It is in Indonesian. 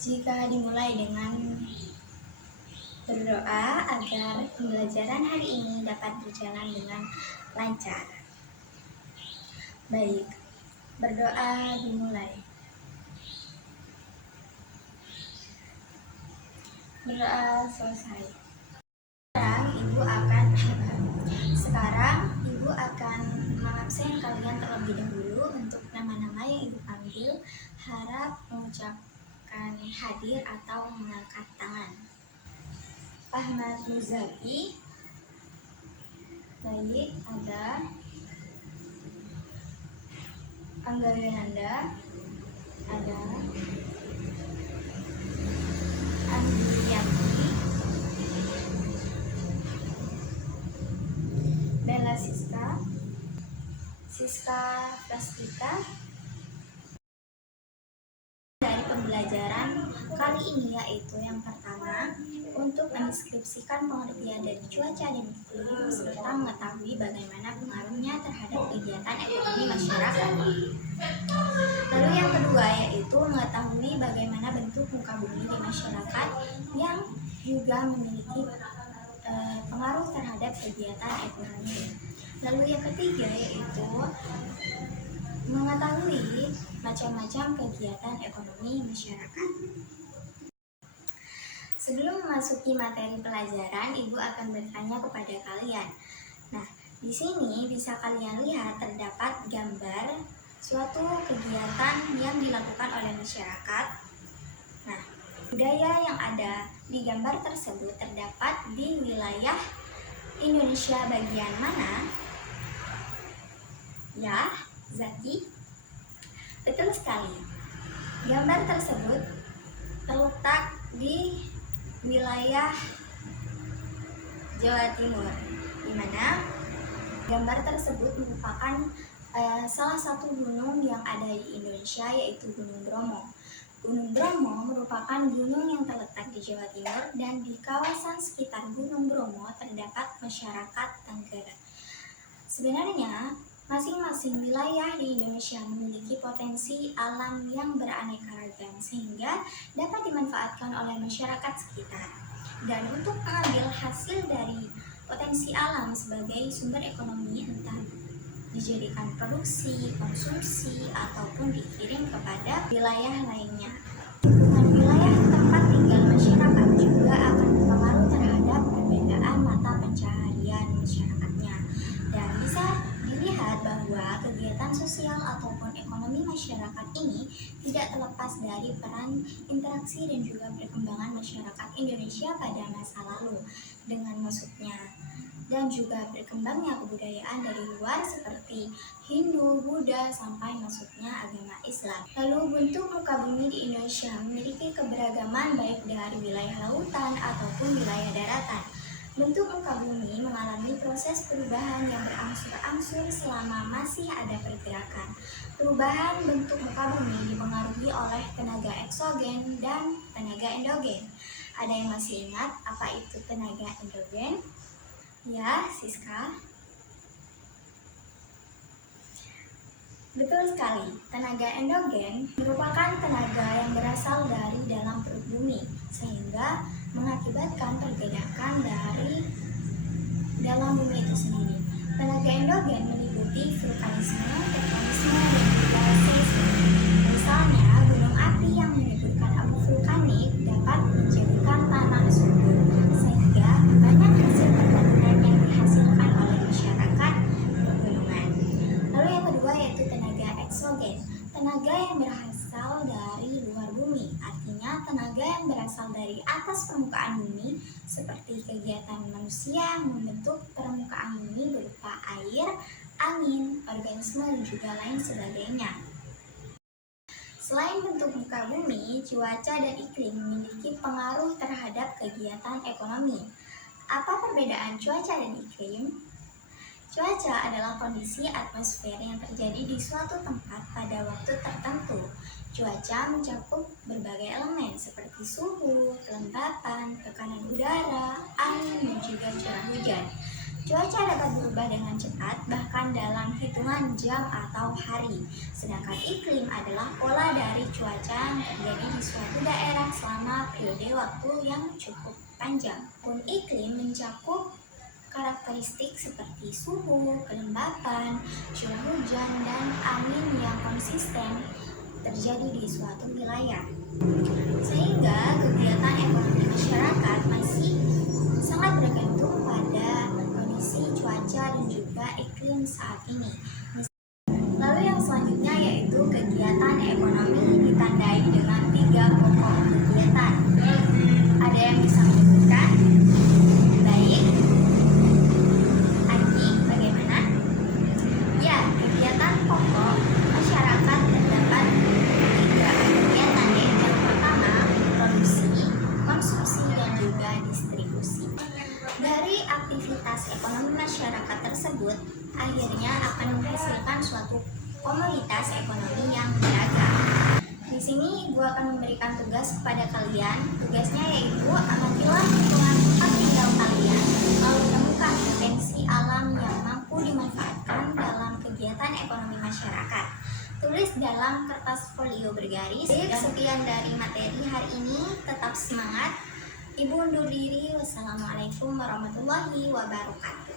Jika dimulai dengan berdoa agar pembelajaran hari ini dapat berjalan dengan lancar. Baik, berdoa dimulai. Berdoa selesai. Sekarang Ibu akan mengabsen kalian terlebih dahulu untuk nama-nama yang Ibu panggil. Harap mengucapkan hadir atau mengangkat tangan. Ahmad Muzaki. Baik, ada. Angga Yunanda. Ada. Andriyanti. Bella Siska Prastika. Dari pembelajaran kali ini yaitu yang pertama, untuk mendeskripsikan pengertian dari cuaca dan iklim serta mengetahui bagaimana pengaruhnya terhadap kegiatan ekonomi masyarakat. Lalu yang kedua yaitu mengetahui bagaimana bentuk muka bumi di masyarakat yang juga memiliki pengaruh terhadap kegiatan ekonomi. Lalu yang ketiga yaitu mengetahui macam-macam kegiatan ekonomi masyarakat. Sebelum memasuki materi pelajaran, Ibu akan bertanya kepada kalian. Nah, di sini bisa kalian lihat terdapat gambar suatu kegiatan yang dilakukan oleh masyarakat. Nah, budaya yang ada di gambar tersebut terdapat di wilayah Indonesia bagian mana? Ya, Zaki? Betul sekali. Gambar tersebut terletak di wilayah Jawa Timur, di mana gambar tersebut merupakan salah satu gunung yang ada di Indonesia, yaitu Gunung Bromo. Gunung Bromo merupakan gunung yang terletak di Jawa Timur, dan di kawasan sekitar Gunung Bromo terdapat masyarakat Tenggara. Sebenarnya, masing-masing wilayah di Indonesia memiliki potensi alam yang beraneka ragam sehingga dapat dimanfaatkan oleh masyarakat sekitar. Dan untuk mengambil hasil dari potensi alam sebagai sumber ekonomi, entah dijadikan produksi, konsumsi, ataupun dikirim kepada wilayah lainnya. Dengan wilayah tempat tinggal masyarakat juga akan berpengaruh terhadap perbedaan mata pencaharian masyarakatnya. Dan bisa dilihat bahwa kegiatan sosial ataupun ekonomi masyarakat ini tidak terlepas dari peran interaksi dan juga perkembangan masyarakat Indonesia pada masa lalu, dengan masuknya dan juga berkembangnya kebudayaan dari luar seperti Hindu, Buddha, sampai masuknya agama Islam. Lalu bentuk muka bumi di Indonesia memiliki keberagaman baik dari wilayah lautan ataupun wilayah daratan. Bentuk muka bumi mengalami proses perubahan yang berangsur-angsur selama masih ada pergerakan. Perubahan bentuk muka bumi dipengaruhi oleh tenaga eksogen dan tenaga endogen. Ada yang masih ingat apa itu tenaga endogen? Ya, Siska. Betul sekali, tenaga endogen merupakan tenaga yang berasal dari dalam perut bumi, sehingga mengakibatkan pergerakan dari dalam bumi itu sendiri. Tenaga endogen meliputi vulkanisme, tektonisme, dan juga seisme. Misalnya, gunung api yang menimbulkan abu vulkanik dapat menjadikan tanah subur, sehingga banyak hasil perkebunan yang dihasilkan oleh masyarakat pegunungan. Lalu yang kedua yaitu tenaga eksogen, tenaga yang berasal dari luar bumi, artinya tenaga yang berasal dari atas permukaan bumi, seperti kegiatan manusia membentuk permukaan bumi berupa air, angin, organisme, dan juga lain sebagainya. Selain bentuk muka bumi, cuaca dan iklim memiliki pengaruh terhadap kegiatan ekonomi. Apa perbedaan cuaca dan iklim? Cuaca adalah kondisi atmosfer yang terjadi di suatu tempat pada waktu tertentu. Cuaca mencakup berbagai elemen seperti suhu, kelembapan, tekanan udara, angin, dan juga curah hujan. Cuaca dapat berubah dengan cepat, bahkan dalam hitungan jam atau hari. Sedangkan iklim adalah pola dari cuaca yang terjadi di suatu daerah selama periode waktu yang cukup panjang. Pun iklim mencakup karakteristik seperti suhu, kelembapan, curah hujan, dan angin yang konsisten terjadi di suatu wilayah. Sehingga kegiatan ekonomi masyarakat masih sangat bergantung pada kondisi cuaca dan juga iklim saat ini. Lalu yang selanjutnya yaitu kegiatan ekonomi ditandai dengan 3 pokok kegiatan. Ada yang bisa menyebutkan? Baik. Andi, bagaimana? Ya, kegiatan pokok masyarakat terdapat 3 kegiatan, yaitu yang pertama produksi, konsumsi, dan juga distribusi. Dari aktivitas ekonomi masyarakat tersebut akhirnya akan menghasilkan suatu komoditas ekonomi yang beragam. Di sini gue akan memberikan tugas kepada kalian. Tugasnya yaitu amatilah lingkungan tempat tinggal kalian, lalu temukan potensi alam yang mampu dimanfaatkan dalam kegiatan ekonomi masyarakat. Tulis dalam kertas folio bergaris. Sekian dari materi hari ini. Tetap semangat. Ibu undur diri. Wassalamualaikum warahmatullahi wabarakatuh.